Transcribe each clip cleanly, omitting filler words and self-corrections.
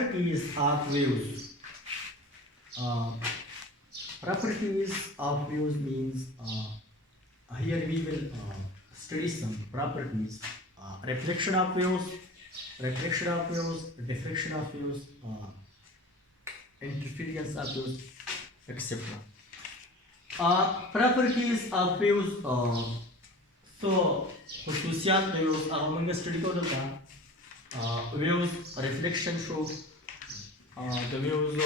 properties of waves. Uh, Properties of waves means here we will study some properties. Reflection of waves, diffraction of waves, interference of waves, etc. Properties of waves. So خصوصيات waves هغه موږ study کوو دلته. Waves reflection show, the waves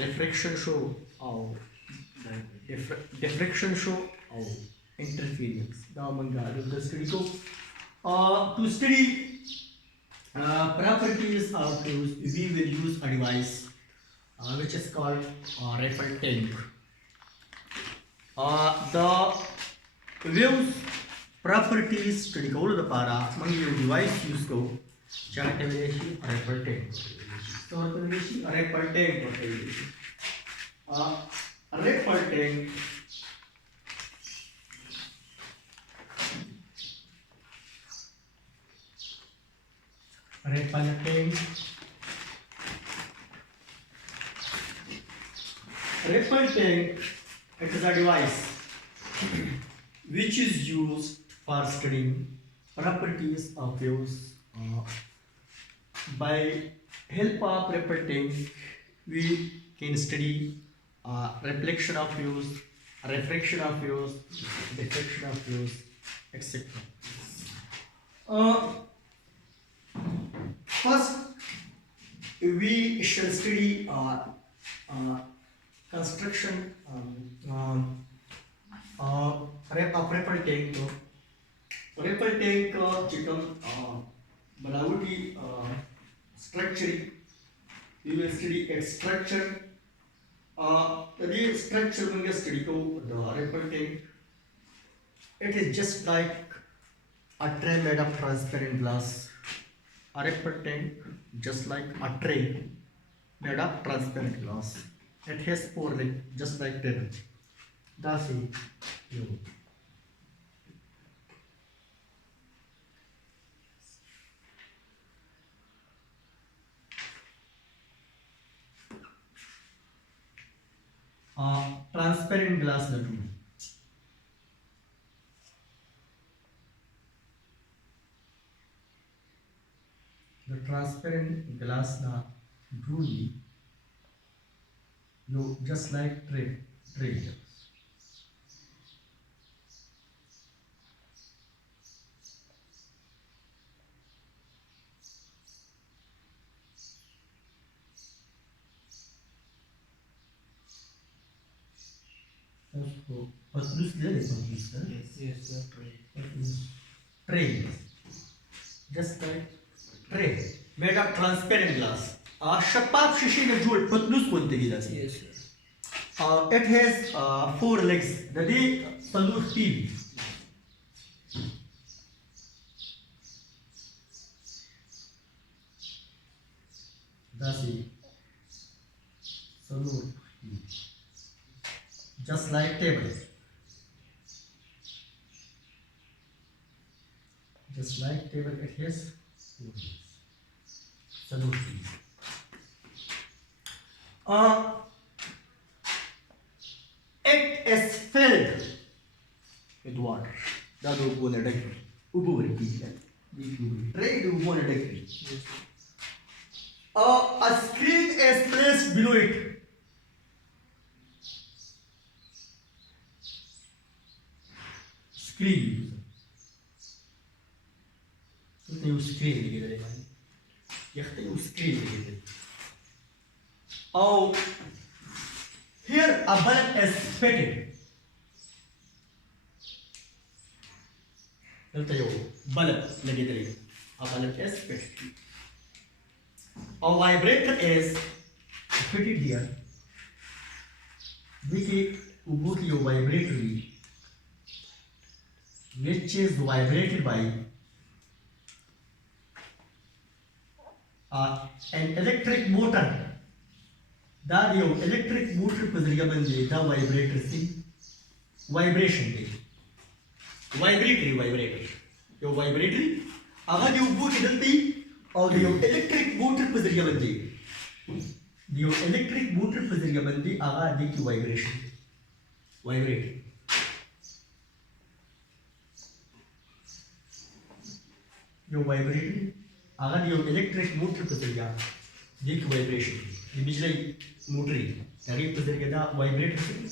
refraction show او diffraction show او interference دا موږ دلته study کوو. To study properties of waves we will use a device which is called Ripple tank. The waves properties study کولو لپاره موږ یو ډیوایس یوز کوو چې هغه ته ویلی شي Ripple tank. څه ورته ویلی شي؟ Ripple tank ورته ویلی شي. Ripple tank it is a device which is used for studying properties of waves. By help of Ripple tank we can study reflection of waves, refraction of waves, diffraction of waves, etc. First we shall study construction of Ripple tank. Ripple tank چې کوم بناوټي structure we will study its structure. The structure we will study to the Ripple tank. It is just like a tray made of transparent glass. A Ripple tank just like a tray made of transparent glass. It has 4 legs just like table. That's it. Transparent glass the two. The transparent glass the truly you just like tray. पतलूस ले ले पतलूस का yes tray just like tray made of transparent glass शफाफ शीशे का जोड़ पतलूस बोलते हैं गिलास yes it has 4 legs the day salute TV that's it salute just like table, it has 4 legs. Salute. It is filled with water. That will go on a deck. A screen is placed below it. Screen. तो ये screen लिखे थे भाई, यह तो ये screen लिखे थे। और here a bulb is fitted. तो ये bulb लगे थे, a bulb is fitted. A vibrator is fitted here. देखिए ऊपर की जो vibrator which is vibrated by an electric motor. That your electric motor पर जरिया बन जाएगा vibrator से vibration दे vibrator जो vibratory अगर जो वो निकलती और जो electric motor पर जरिया बन जाएगी یو الیکټریک موټر په ذریعه باندې هغه د کی وایبریشن وایبریټ یو وایبریټ هغه یو الیکټریک موټر په ذریعه د کی وایبریشن د بجلی موټر هغه په ذریعه دا وایبریټ کوي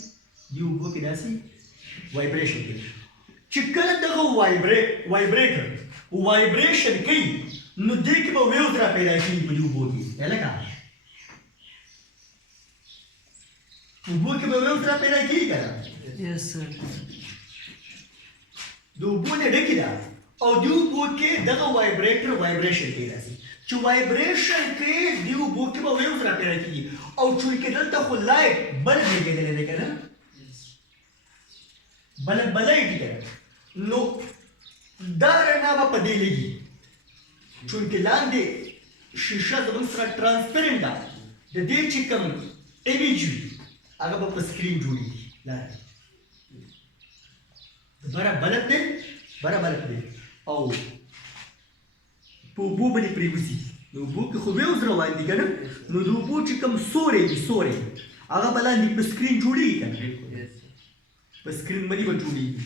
یو وو کې داسي وایبریشن کوي چې کله دغه وایبریټر وایبریشن کوي نو دې کې به ویوز را پیدا کېږي په دې اوبو کې لکه اوبو کې به ویوز را پیدا کېږي که نه Yes, sir. د اوبو نه ډکې ده او دې اوبو کې دغه وایبریټر وایبریشن کوي داسې چې وایبریشن کوي دې اوبو کې به ویوز را پیدا کېږي او چونکې دلته خو لایټ بلب لګېدلی دی که نه بلب لایټ که نه نو دا رڼا به په دې لګي چونکې لاندې شیشه زموږ سره ټرانسپیرنټ ده د دې چې کوم امیج وي هغه به په سکرین جوړېږي لاندې بره بلب دی او په اوبو باندې پرېوځي نو اوبو کې خو ویوز روان دي که نه نو د اوبو چې کوم سوری وي سوری هغه به لاندې په سکرین جوړېږي که نه په سکرین باندې به جوړېږي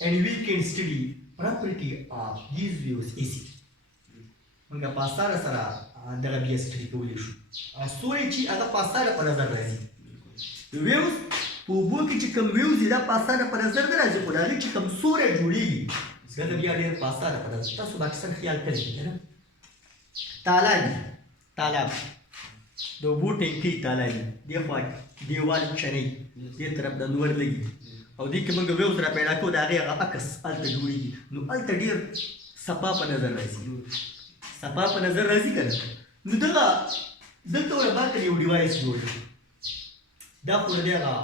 and we can study property of these waves AC. موږ په اسانه سره دغه بیا سټډي کولی شو سوری چې هغه په اسانه په نظر راځي ویوز په اوبو کې چې کوم ویوز دي دا په اسانه په نظر نه راځي خو د هغې چې کوم سوری جوړېږي دغه بیا ډېر په اسانه په نظر تاسو به اکثر خیال کړی دی که نه تالاب د اوبو ټینکۍ تالا دي دې خوا دیوال چنۍ دې طرف د نور لګي او دې کې موږ ویوز را پیدا کوو د هغې هغه عکس هلته جوړېږي نو هلته ډېر صفا په نظر راځي که نه نو دغه دلته ورباندې یو ډیوایس جوړ دی دا خو د هغه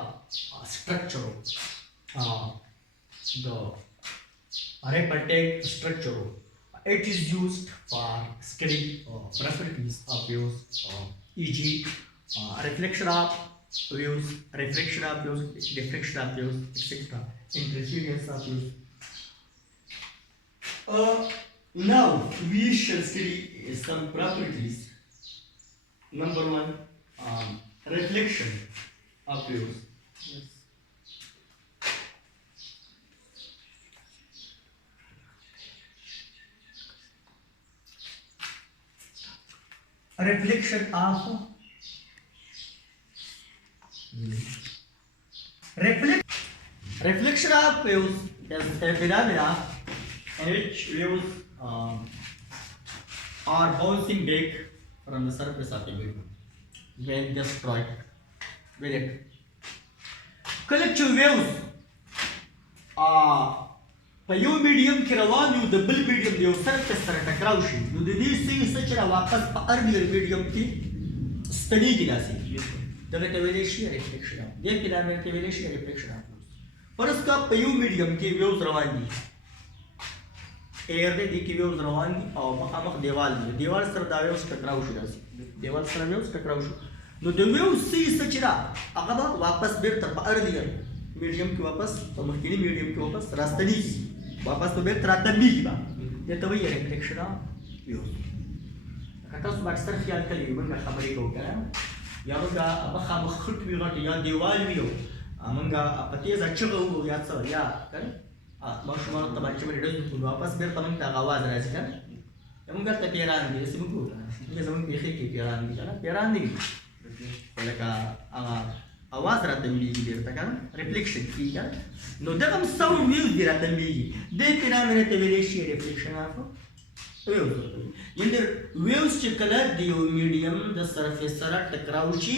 سټرکچر د ریپل ټینک سټرکچر it is used for studying properties of waves e.g. reflection of waves, diffraction of waves, etc. Interference of waves. Now we shall study some properties. Number one, reflection of waves. Yes. Reflection of reflection of waves is a phenomena in which waves are bouncing back from the surface of the medium when they strike with it. کله چې waves په یو میډیم کې روان یو د بل میډیم د یو سرفیس سره ټکراو شي نو د دې څه چې واپس په ارلیر میډیم کې ستنېږي داسې دغه ته ویلی شي ریفلیکشن دې فنامنا ته ویلی شي ریفلیکشن فرض کا په یو میډیم کې ویوز روان دي ایر دې کې ویوز روان دي او مخامخ دیوال دی دیوال سره دا ویوز ټکراو شي داسې دیوال سره ویوز ټکراو شي نو د ویوز څه چې دا هغه به واپس بیرته په ارلیر میډیم کې واپس په مخکینی میډیم کې واپس راستنېږي واپس په بیرته راتلېږي به دې ته وایي ریفلیکشن ویوز لکه تاسو به اکثر خیال کوئ موږ خبرې کوو که نه یا موږ مخامخ خټ وي غټ یا دیوال وي موږ په تیزه چغه وو یا څه یا که نه ماشومانو ته باندې چې موږ ډز وکړو واپس بیرته موږ ته هغه اواز راځي که نه موږ هلته پیران دي داسې موږ وکړو زموږ پېښې کې پیران دي که نه پیران دي لکه هغه आवाज रातंबीगी بیرته کنه ریفلیکشن کیږي نو دغه ساوند ویوز دی راتنبیږي د فینامنا ته ویل شي ریفلیکشن اف ویوز یعنی ویوز چې کله د یو میډیم د سرفیس سره ټکراو شي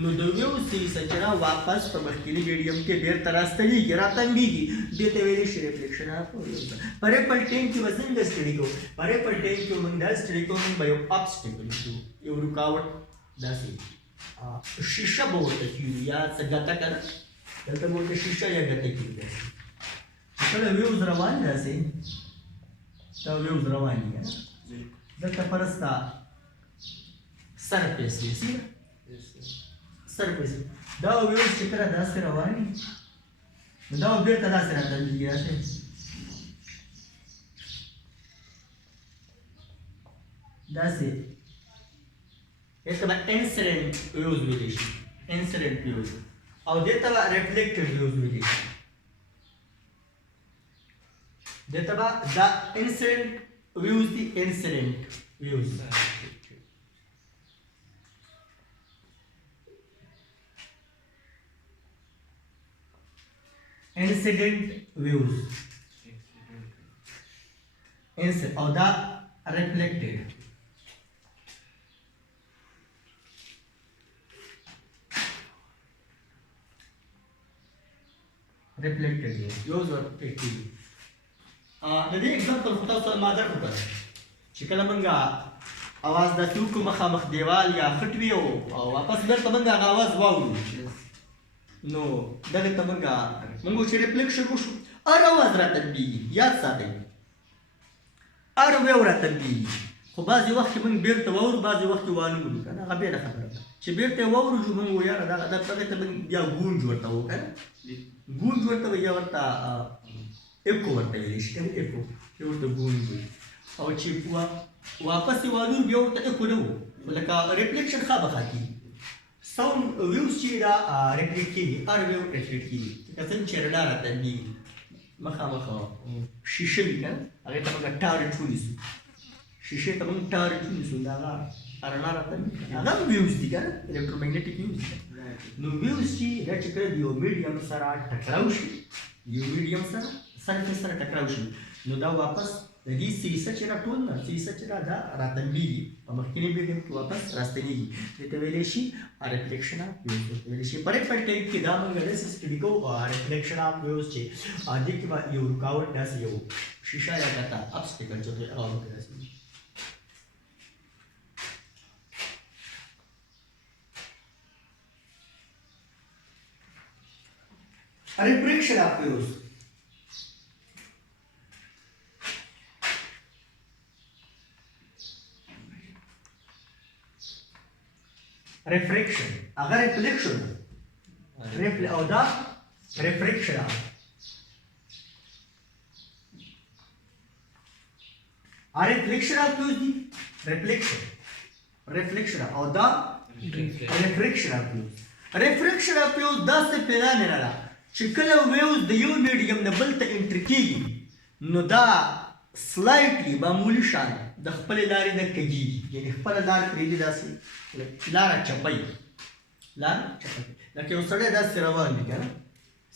نو د ویوز سچرا واپس په مخکینی میډیم کې بیرته راستنیږي راتنبیږي د ته ویل شي ریفلیکشن اف ویوز پرې په ټینک کې وزن د سټډي کو پرې په ټینک کې موږ د سټډي کو موږ یو ابسټیکل یو رکاوټ داسې شیشه به ورته کېږي یا څه ګته که نه دلته به ورته شیشه یا ګته کېږي کله ویوز روان دي داسې دا ویوز روان دي که نه دلته فرض تا سرفیس دی سیده سرفیس دا ویوز چې کله داسې روان دي نو دا به بیرته داسې راتلېږي داسې داسې دې ته به انسیډنټ ویوز ویلی شي انسیډنټ ویوز او دې ته به ریفلیکټډ ویوز ویلی شي دې ته به دا انسیډنټ ویوز دي انسیډنټ ویوز incident views or the reflected views or active د دې एग्जांपल خو تاسو ما درکړل چې کله مونږه اواز د توکو مخامخ دیوال یا خټوي او واپس درته مونږه اواز واورو نو دغه ته مونږ چې ریفلیکشن وشو هر اواز راتلبیږي یاد ساتئ هر ویو راتلبیږي خو بعضې وخت کې مونږ بیرته واورو بعضې وخت کې وانه ولو که نه هغه بېله خبره ده چې بیرته یې واورو چې مونږ یاره دغه ته مونږ بیا گونج ورته وو که نه گونج ورته وایي یا ورته ایکو ورته ویلی شي که نه ایکو چې ورته گونج وایي او چې واپس یې والو بیا ورته ایکو نه وو خو لکه ریفلیکشن خوابخا کېږي sound views چې دا ریفلیکټ کېږي هر ویو ریفلیکټ کېږي لکه څنګه چې رڼا راتلبیږي مخامخ شیشه وي که نه هغې ته مونږ ټارچ ونیسو شیشې ته مونږ ټارچ ونیسو د هغه رڼا راتلبیږي هغه هم ویوز دي که نه الکترومیګنیټیک ویوز دي نو ویوز چې دا چې کله د یو میډیم سره ټکراو شي یو میډیم سره سرفیس سره ټکراو شي نو دا واپس د دې سیسه چې راټول نه سیسه چې دا راتلبیږي په مخکیني میډیم کې واپس راستنېږي دې ته ویلی شي ریفلیکشن اف ویوز ورته ویلی شي په ریفل ټایپ کې دا موږ داسې سټډي کوو ریفلیکشن اف ویوز چې دې کې به یو رکاوټ داسې یو شیشه یا دته ابسټیکل چې هغه به داسې وي refraction of views refraction اگر reflection او دا refraction reflection of views دی reflection او دا refraction of views refraction of views دا څه پیدا نه لري چې کله ویوز د یو میډیم نه بل ته انټر کېږي نو دا سلایټلی معمولي شان د خپلې لارې نه کږېږي یعنې خپله لار پرېږدي داسې لاره چپوي لکه یو سړی داسې روان وي که نه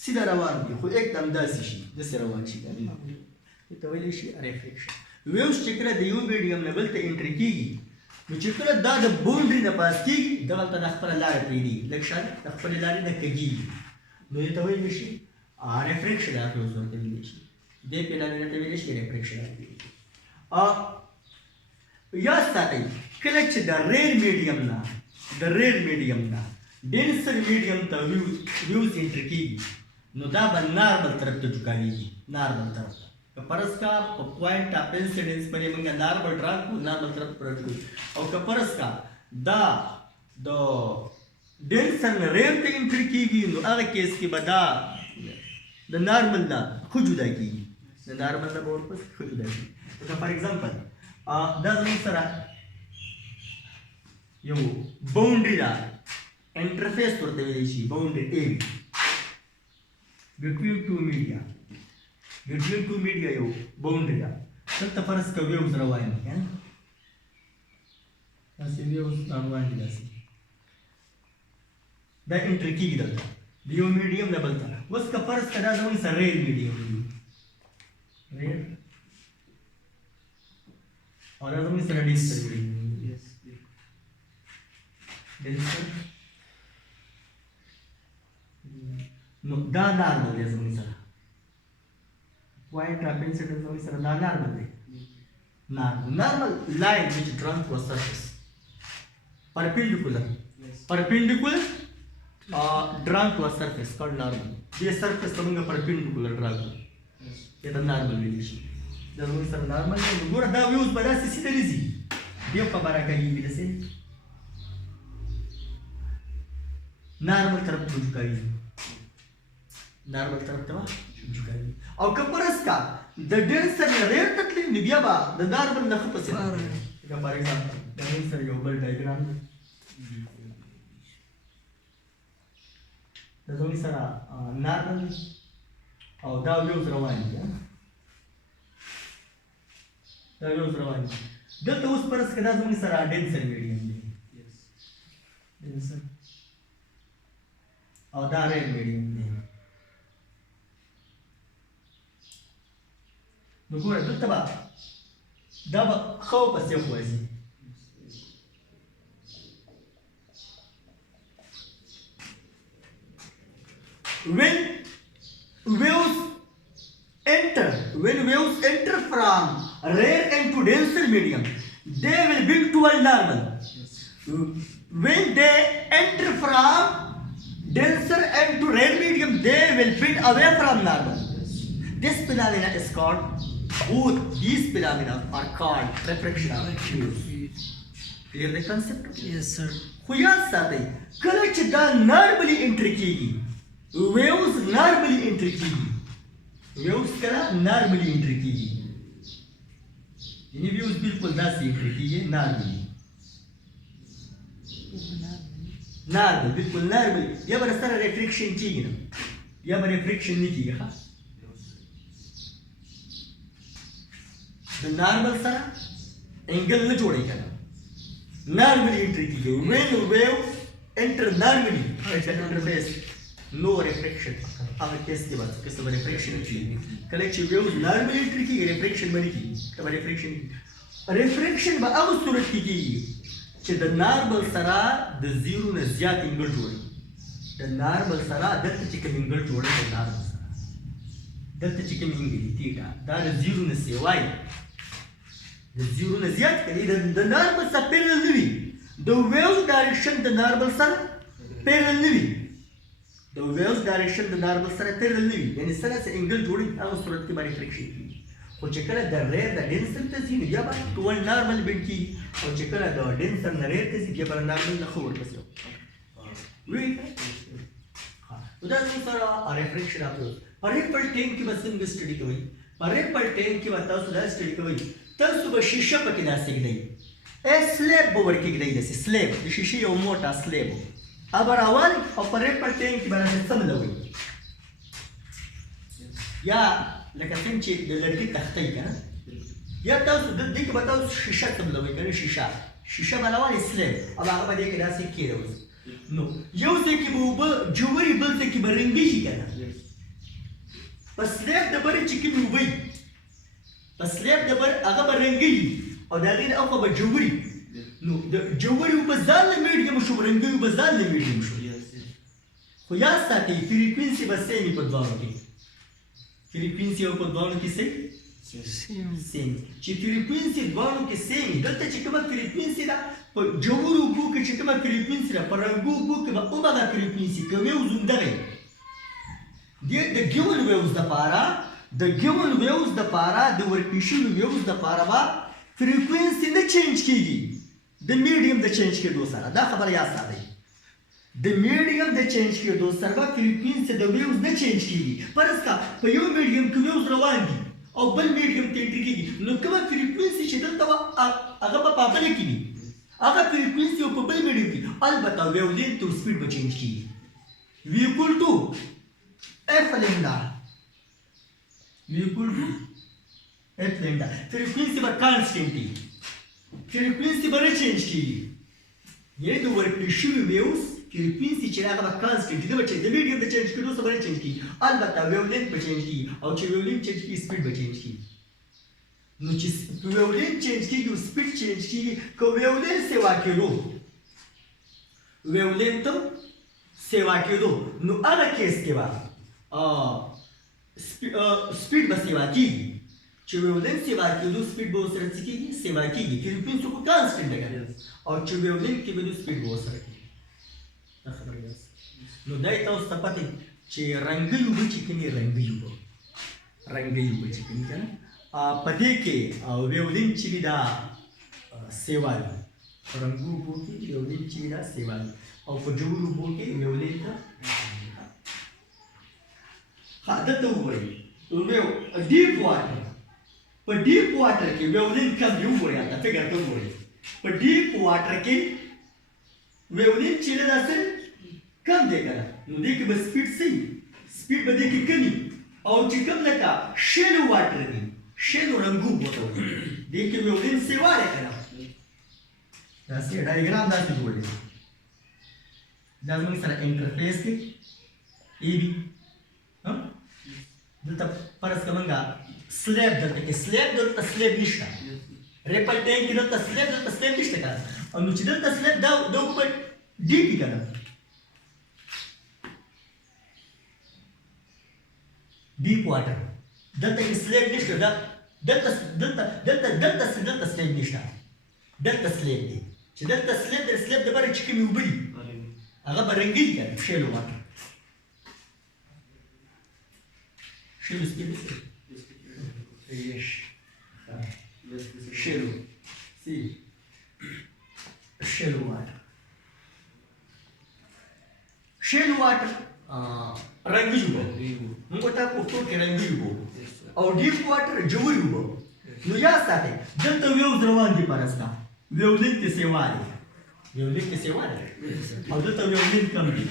سیده روان وي خو एकदम داسې شي داسې روان شي دې ته ویلی شي ریفلیکشن ویوز چې کله د یو میډیم نه بل ته انټر کېږي نو چې کله دا د باونډري نه پاس کېږي دغلته د خپله لاره پرېږدي لږ شان د خپلې لارې نه کږېږي نو دې ته ویلی شي ریفریکشن اف ویوز ورته ویلی شي دې فینامینه ته ویلی شي ریفریکشن اف ویوز یاد ساتئ کله چې د ریئر میډیم نه ډینسر میډیم ته ویوز انټر کېږي نو دا به نارمل طرف ته جوکاویږي نارمل طرف ته که فرض کا په پوینټ اف انسیډنس باندې موږ نارمل ډرا کړو نارمل طرف ته راځو او که فرض کا دا د ډینسر نه ریئر ته انټر کېږي نو هغه کیس کې به دا د نارمل نه ښه جدا کېږي د نارمل نه به ورپسې ښه جدا کېږي لکه فار ایګزامپل دا زموږ سره یو باونډري ده انټرفیس ورته ویلی شي باونډري اے بټوین ټو میډیا یو باونډري ده دلته فرض که ویوز روان دي که نه داسې ویوز روان دي داسې دا انټر کېږي دلته د یو میډیم نه بل ته اوس که فرض که دا زموږ سره ریل میډیم وي ریل او دا زموږ سره ډینسر میډیم ډینسر نو دا نارمل دی زموږ سره پوینټ اف انسیډنس زموږ سره دا نارمل دی نارمل لاین which drawn to a surface perpendicular drawn to a surface called normal this surface ته موږ perpendicular draw کړو دا نارمل ویلی شي دا زموږ سره نارمل دی نو ګوره دا ویوز به داسې سیده نه ځي بیا په باره کېږي داسې نارمل طرف ته جوکاوي نارمل طرف ته جوکاوي او که فرض کا د ډینسر نه ریئر ته تللي نو بیا به د نارمل نه ښه پسې لکه فار ایګزامپل د ډینسر یو بل ډایګرام دی دا زموږ سره نارمل او دا ویوز روان دي دا ویوز روان دي دلته اوس فرض کړه دا زموږ سره ډینسر میډیم دی ډینسر او دا ریډ میډیم دی نو ګوره دلته به دا به ښه پسې خوځي when waves enter from rare into denser medium, they will build toward normal. When they enter from denser into rare medium, they will build away from normal. This phenomena is called, both these phenomena are called refraction of waves. Clear the concept? Yes, sir. خو یاد ساتئ کله چې دا نارملی انټر کیږي ویوز نارملی انټر کیږي ویوز کله نارملی انټر کیږي یعنی ویوز بالکل داسې انټر کیږي نارملی بالکل نارملی یا به سره ریفلیکشن کیږي نه یا به ریفلیکشن نه کیږي ښه د نارمل سره انګل نه جوړی کنه normally enter key. When wave enter normally at the interface, no refraction. Our case के बाद किस तरह refraction की? Collect waves normally enter की refraction बनी की, तब refraction बा अब सूरत की कि the normal सरा the zero ने ज़्यादा angle जोड़े, the normal सरा दत्त चिकन angle जोड़े the normal सरा, दत्त चिकन angle थीटा, that zero ने सेवाई the zero is yet the normal are parallel. The wave direction the normal are parallel. The wave direction the normal are parallel. And इस तरह से angle जोड़ी अब सूरत के बारे में फ्रिक्शन की और checker the rare the denser ते सी या बात तो one normal बिन की और checker the denser the rare ते सी या बात normal ना खोल बस लो वही हाँ उधर तो सारा refraction आप लोग parallel tank की बस इन स्टडी करी parallel tank की बात तो सुधार स्टडी करी تاسو به شیشه پکې داسې ږدئ سلیب به ورکې ږدئ داسې سلیب د شیشې یو موټه سلیب به راوالئ او په ریډ پر ټینک کې به داسې څملوئ یا لکه څنګه چې د لرګي تختۍ که نه یا تاسو دې کې به تاسو شیشه څملوئ که نه شیشه به راوالئ سلیب او هغه به دې کې داسې کېږدئ نو یو ځای کې به اوبه جوړي بل ځای کې به رنګي شي که نه په سلیب د برې چې کومې اوبه سلیب د بر هغه به رنګي او د هغې نه اخوا به جوړي نو د جوړي اوبه ځان له میډیم شو رنګي اوبه ځان له میډیم شو خو یاد ساتئ فریکوینسي به سیم وي په دواړو کې فریکوینسي او په دواړو کې سیم چې فریکوینسي دواړو کې سیم وي دلته چې کومه فریکوینسي ده په جوړو اوبو کې چې کومه فریکوینسي ده په رنګو اوبو کې به همغه فریکوینسي که ویوز همدغه وي د ګیون ویوز دپاره the given waves the para the ورکشي waves the para با frequency نه change کیږي د medium د change کېدو سره دا خبره یاد ساتئ د medium د change کېدو سره با frequency د waves نه change کیږي فرض کا په یو medium کې waves روان دي او بل medium ته انټر کیږي نو کومه frequency چې دلته هغه په بل کې وي هغه frequency په بل medium کې البته wave length او speed به change کیږي v equal to f lambda equal to f lambda frequency by constant frequency by change की ये तो वर्कशॉप waves frequency चला का constant जो बच्चे the medium the change करो सब change की अलबत्ता wavelength by change की और जो wavelength change की speed by change की नो जिस wavelength change की जो speed change की को wavelength से वाक्य रो wavelength से वाक्य रो नो अलग केस के बाद स्पीड बस सेवा कीगी چې ویولین सेवा کېدو سپیډ به ورسره څه کېږي सेवा کېږي فریکوینسي خو کانسټنټ ده او چې ویولین کې به سپیډ به ورسره کېږي دا خبره یاست نو دا یې تاسو ته پته چې رنګي اوبه چې کومې رنګي اوبه چې کومې که نه په دې کې ویولین چې وي دا सेवा وي په رنګو اوبو کې ویولین چې وي دا सेवा وي او په جوړو اوبو کې ویولین ته دلته وګورئ ډیپ واټر په ډیپ واټر کې ویولین کم دی وګورئ هلته فګر ته وګورئ په ډیپ واټر کې ویولین چې دی دا څه کم دی که نه نو دې کې به سپیډ سي سپیډ به دې کې کمی او چې کوم لکه شیلو واټر دي شیلو رنګوب ورته وایي دې کې ویولین سیوا دی که نه داسې ډایګرام داسې جوړ دی دا زموږ سره انټرفیس دی ای بي دلته فرض که موږ سلیب دلته کې سلیب دلته سلیب نشته ریپل ټینک کې دلته سلیب نشته که او نو چې دلته سلیب دا وګوره ډیپ وي که نه ډیپ واټر دلته کې سلیب نشته دلته سلیب نشته دلته سلیب دی چې دلته سلیب دی سلیب دپاره چې کومې اوبه دي هغه به رنګي دي که نه شیلو واټر شیلو سپیډ شیلو سی شیلو واټر شیلو واټر رنګي اوبه موږ ورته پښتو کې رنګي اوبه او ډیپ واټر ژورې اوبه نو یاد ساتئ دلته ویوز روان دي فرض کړه ویولین ته سیوا دی ویولین ته سیوا دی او دلته ویولین کم دي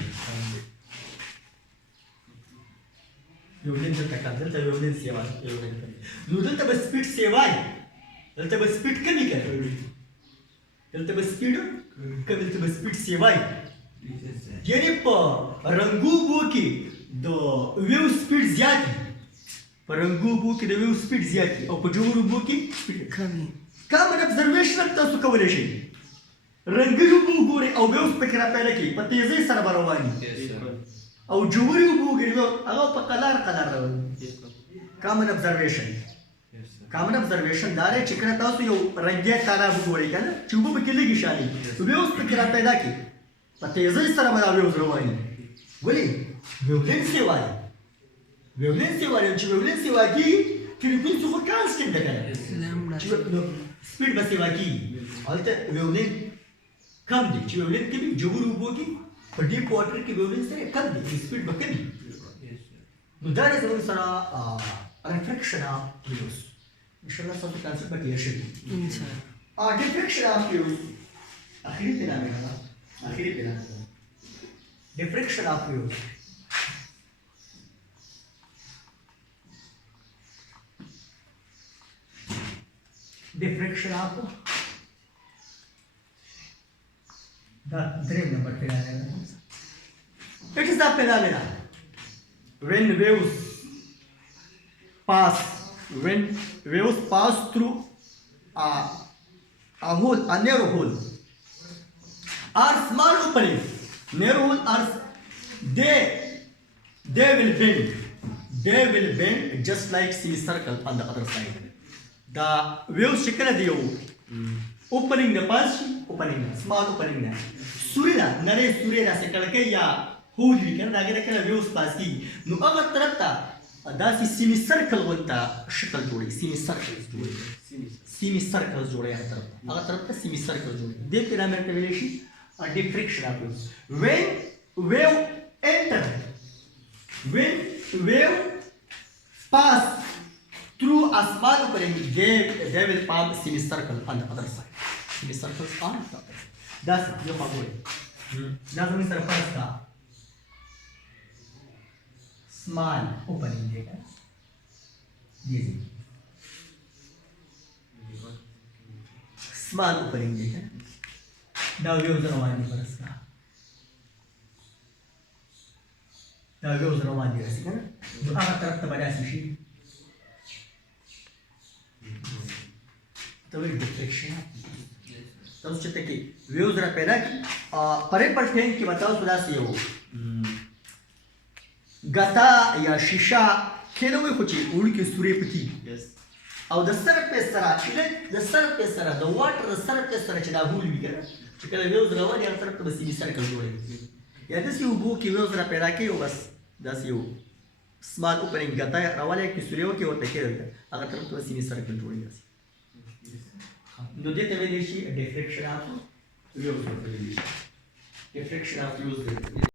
ویولین دلته کم دلته ویولین سیوا ویولین کم نو دلته به سپیډ سیوا وي دلته به سپیډ کمې کوي دلته به سپیډ کمې دلته به سپیډ سیوا وي یعنې په رنګوبو کې د ویو سپیډ زیات وي په رنګوبو کې د ویو سپیډ زیات وي او په ژورو اوبو کې کامن ابزرویشن هم تاسو کولی شئ رنګي اوبه وګورئ او ویوز پکې راپیدا کړئ په تیزۍ سره به روان وي او ژورې اوبه وګورئ هغه په قلار قلار روان وي کامن ابزرویشن دا دی چې کله تاسو یو رنګی تالاب وګورئ که نه چې اوبه پکې لږې شالي ویوز پکې راپیدا کړئ په تیزۍ سره به دا ویوز روان وي ولې ویولین سیوا دی ویولین سیوا دی چې ویولین سیوا کېږي فریکونسي خو کانسټنټ ده که نه سپیډ به سیوا کېږي هلته ویولین کم دی چې ویولین کم وي ژورو اوبو کې په ډیپ واټر کې ویولین سره کم دی سپیډ به کم وي نو دا دی زموږ سره ریفریکشن آف ویوز انشاءالله ستاسو کانسپټ به کلیر شوي ډیفریکشن آف ویوز اخري پلان دی diffraction of views diffraction of the dream number phenomena it is the phenomena when waves pass through a narrow hole or small opening narrow hole or they will bend just like semicircle on the other side the waves shikala diyo opening the pass opening small opening na surya nare surya se kalke ya hole kan dagera kala waves pass ki no agar tarafta dasi semicircle wanta shakal jodi semicircle jodi ya tarafta semicircle jodi de pyramid ka veleshi a diffraction of waves when wave pass through a small opening they will form semicircle on the other side semicircles on the other side that's your favorite that's means the first small opening data easy small opening data da waves rawani faraska da waves rawani rasi kana do aga taraf ta bada shi to it diffraction तब सोचते कि वेव्स रा पैदा की परे पर टेंक की बताओ सुधा से हो गता या शीशा खेलो में कुछ उड़ के सूर्य पति और द सरफेस सरा द वाटर सरफेस सरा चला भूल भी कर चकले वेव्स रवा या तरफ तो बस ये सर्कल जोड़े या दस ये वो की वेव्स रा पैदा की हो बस दस ये स्मॉल ओपनिंग गता रवा या कि सूर्य के होते के अगर तरफ तो बस ये सर्कल जोड़े no dete vede și diffraction of views diffraction of views